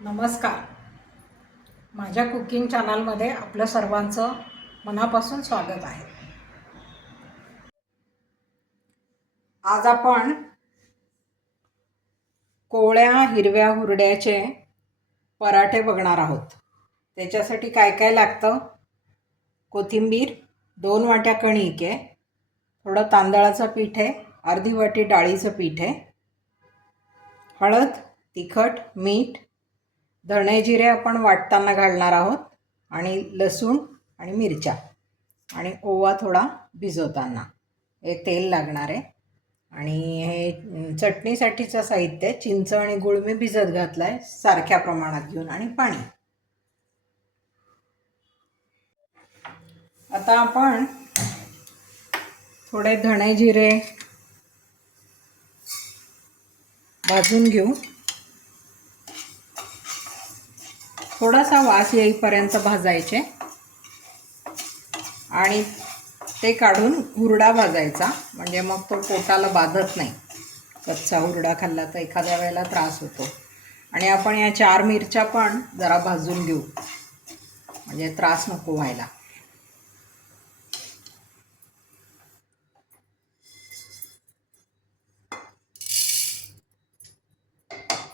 नमस्कार. माझ्या कुकिंग चॅनलमध्ये आपलं सर्वांचं मनापासून स्वागत आहे. आज आपण कोवळ्या हिरव्या हुरड्याचे पराठे बघणार आहोत. त्याच्यासाठी काय काय लागतं? कोथिंबीर, 2 वाट्या कणिक आहे, थोडं तांदळाचं पीठ आहे, अर्धी वाटी डाळीचं पीठ आहे, हळद, तिखट, मीठ, धणे जिरे आपण वाटताना घालणार आहोत, आणि लसूण आणि मिरच्या आणि ओवा थोडा भिजवताना. हे तेल लागणार आहे. आणि हे चटणीसाठीचं साहित्य, चिंच आणि गूळ मी भिजत घातला आहे सारख्या प्रमाणात घेऊन, आणि पाणी. आता आपण थोडे धणे जिरे भाजून घेऊ. थोडासा वास येईपर्यंत भाजायचे आणि ते काढून हुरडा भाजायचा, म्हणजे मग तो पोटाला बाधत नाही. कच्चा हुरडा खाल्ला तर एखाद्या वेळेला त्रास होतो. आणि आपण या 4 मिरच्या पण जरा भाजून घेऊ, म्हणजे त्रास नको व्हायला.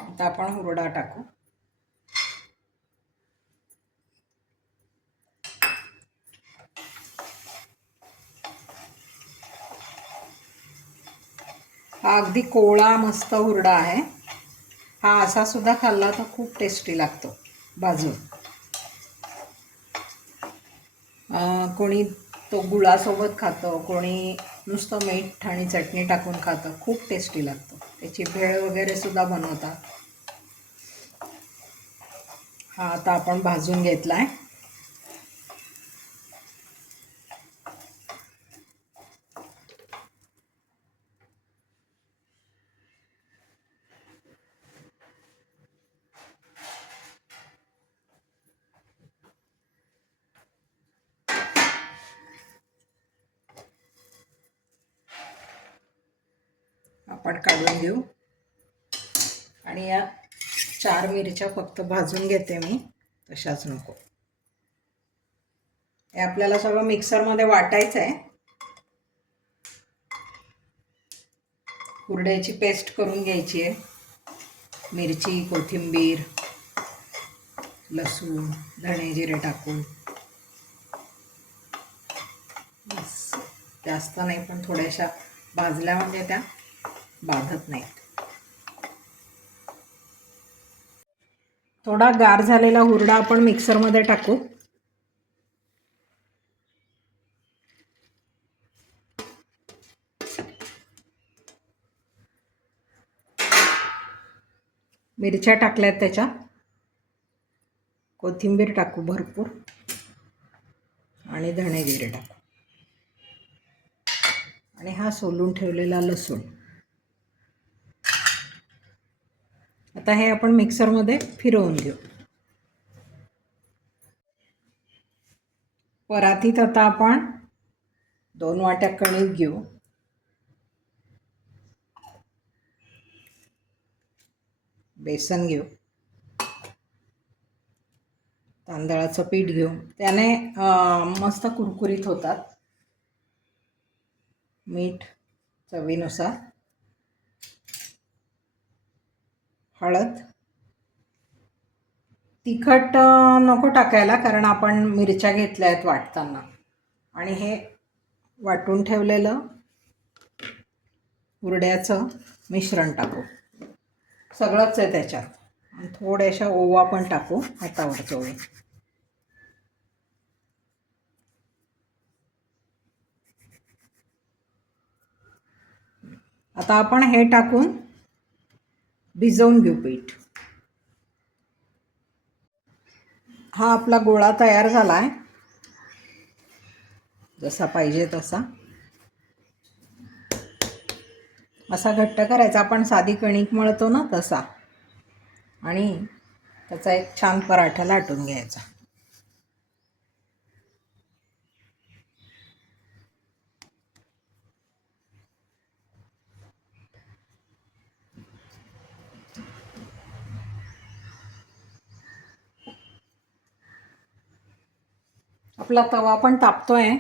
आता आपण हुरडा टाकू. हा अगदी कोवळा मस्त हुरडा आहे. हा असा सुद्धा खाल्ला तर खूप टेस्टी लागतो भाजून. कोणी तो गुळासोबत खातं, कोणी नुसतं मीठ आणि चटणी टाकून खातं. खूप टेस्टी लागतो. त्याची भेळ वगैरे सुद्धा बनवतात. हा आता आपण भाजून घेतला आहे. आपण काढून घेऊ. आणि या 4 मिरच्या फक्त भाजून घेते मी, तशाच नको. हे आपल्याला सगळं मिक्सरमध्ये वाटायचं आहे. हुरड्याची पेस्ट करून घ्यायची आहे. मिरची, कोथिंबीर, लसूण, धणे जिरे टाकून. जास्त नाही, पण थोड्याशा भाजल्या म्हणजे त्या बाधत नाहीत. थोडा गार झालेला हुरडा आपण मिक्सरमध्ये टाकू. मिरच्या टाकल्यात, त्याच्यात कोथिंबीर टाकू भरपूर, आणि धणे जिरे टाकू, आणि हा सोलून ठेवलेला लसूण. आता हे आपण मिक्सरमध्ये फिरवून घेऊ. परातीत आता आपण 2 वाट्या कणिक घेऊ. बेसन घेऊ. तांदळाचं पीठ घेऊ. त्याने मस्त कुरकुरीत होतात. मीठ चवीनुसार. हळद. तिखट नको टाकायला, कारण आपण मिरच्या घेतल्या आहेत वाटताना. आणि हे वाटून ठेवलेलं हुरड्याचं मिश्रण टाकू. सगळंच आहे त्याच्यात. आणि थोड्याशा ओवा पण टाकू, हातावर चोळून. आता आपण हे टाकून भिजवून घेऊ पीठ. हा आपला गोळा तयार झाला आहे, जसा पाहिजे तसा. असा घट्ट करायचा, आपण साधी कणिक मळतो ना तसा. आणि त्याचा एक छान पराठा लाटून घ्यायचा. आपला तवा पण तापतोय.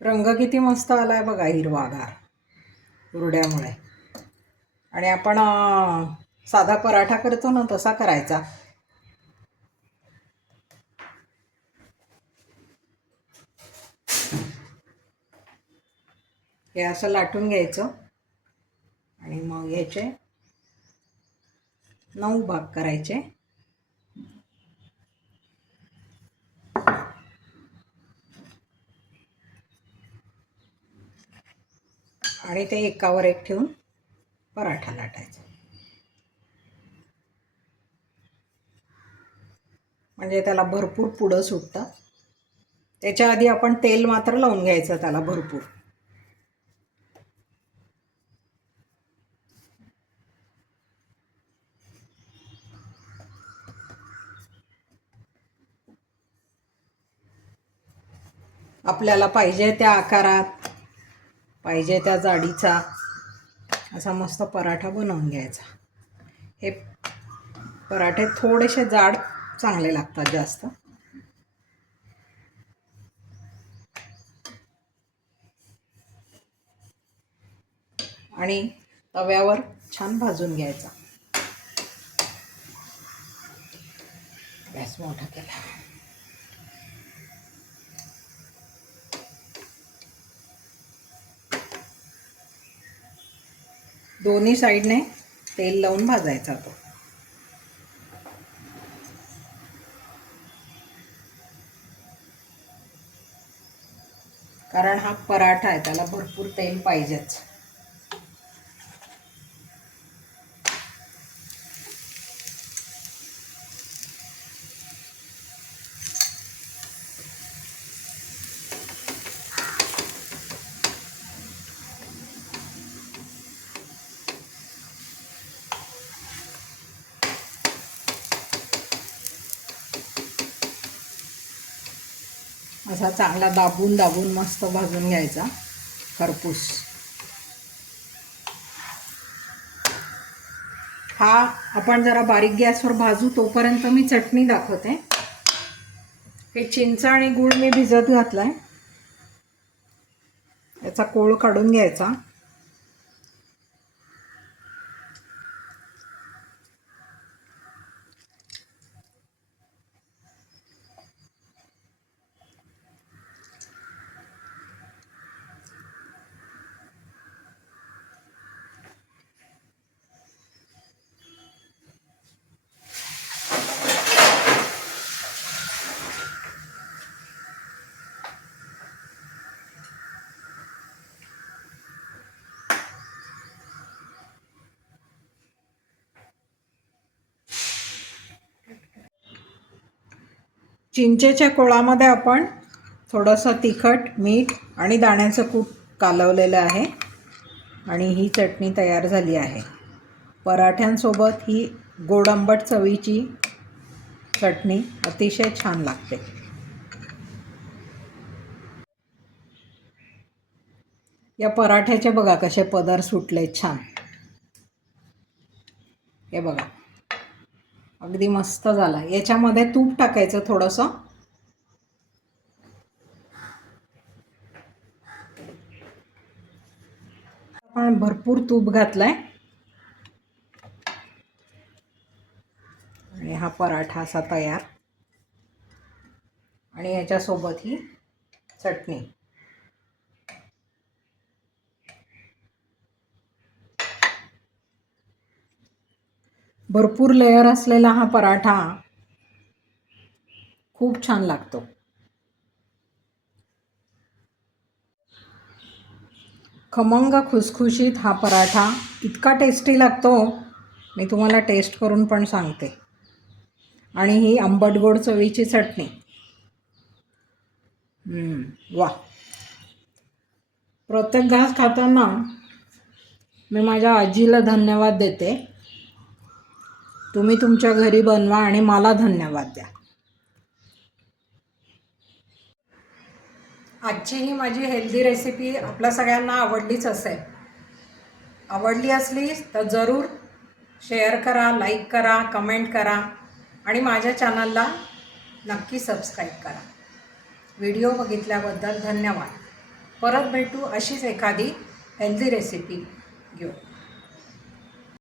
रंग किती मस्त आलाय बघा, हिरवागार हुरड्यामुळे. आणि आपण साधा पराठा करतो ना तसा करायचा. हे असं लाटून घ्यायचं आणि मग ह्याचे 9 भाग करायचे. आणि ते एकावर एक ठेवून पराठा लाटायचा. म्हणजे त्याला भरपूर पुढं सुटतं. त्याच्या आधी आपण तेल मात्र लावून घ्यायचं त्याला भरपूर. आपल्याला पाहिजे त्या आकारात, पाहिजे त्या जाडीचा असा मस्त पराठा बनवून घ्यायचा. हे पराठे थोडेसे जाड चांगले लागतात जास्त. आणि तव्यावर छान भाजून घ्यायचा. गॅस मोठा केला. दोन्ही साईडने तेल लावून भाजायचा तो. कारण हा पराठा आहे, त्याला भरपूर तेल पाहिजेच. असा चांगला दाबून दाबून मस्त भाजून घ्यायचा खरपूस. हा आपण जरा बारीक गॅसवर भाजू तोपर्यंत मी चटणी दाखवते. हे चिंच आणि गूळ मी भिजत घातलाय. याचा कोळ काढून घ्यायचा. चिंचेच्या कोळामध्ये आपण थोडंसं तिखट, मीठ आणि दाण्याचं कूट कालवलेलं आहे. आणि ही चटणी तयार झाली आहे. पराठ्यांसोबत ही गोड आंबट चवीची चटणी अतिशय छान लागते. या पराठ्याचे बघा कसे पदर सुटले छान. हे बघा अगदी मस्त झाला. याच्यामध्ये तूप टाकायचं थोडंसं. आपण भरपूर तूप घातलंय. आणि हा पराठा असा तयार. आणि याच्यासोबत ही चटणी. भरपूर लेयर असलेला हा पराठा खूप छान लागतो. खमंग खुसखुशीत हा पराठा इतका टेस्टी लागतो, मी तुम्हाला टेस्ट करून पण सांगते. आणि ही आंबट गोड चवीची चटणी. वा. प्रत्येक घास खाताना मी माझ्या आजीला धन्यवाद देते. तुम्ही तुमच्या घरी बनवा आणि मला धन्यवाद द्या. आजची ही माझी हेल्दी रेसिपी आपल्या सगळ्यांना आवडलीच असेल. आवडली असली तर जरूर शेअर करा, लाईक करा, कमेंट करा आणि माझ्या चॅनलला नक्की सबस्क्राईब करा. व्हिडिओ बघितल्याबद्दल धन्यवाद. परत भेटू अशीच एखादी हेल्दी रेसिपी घेऊन.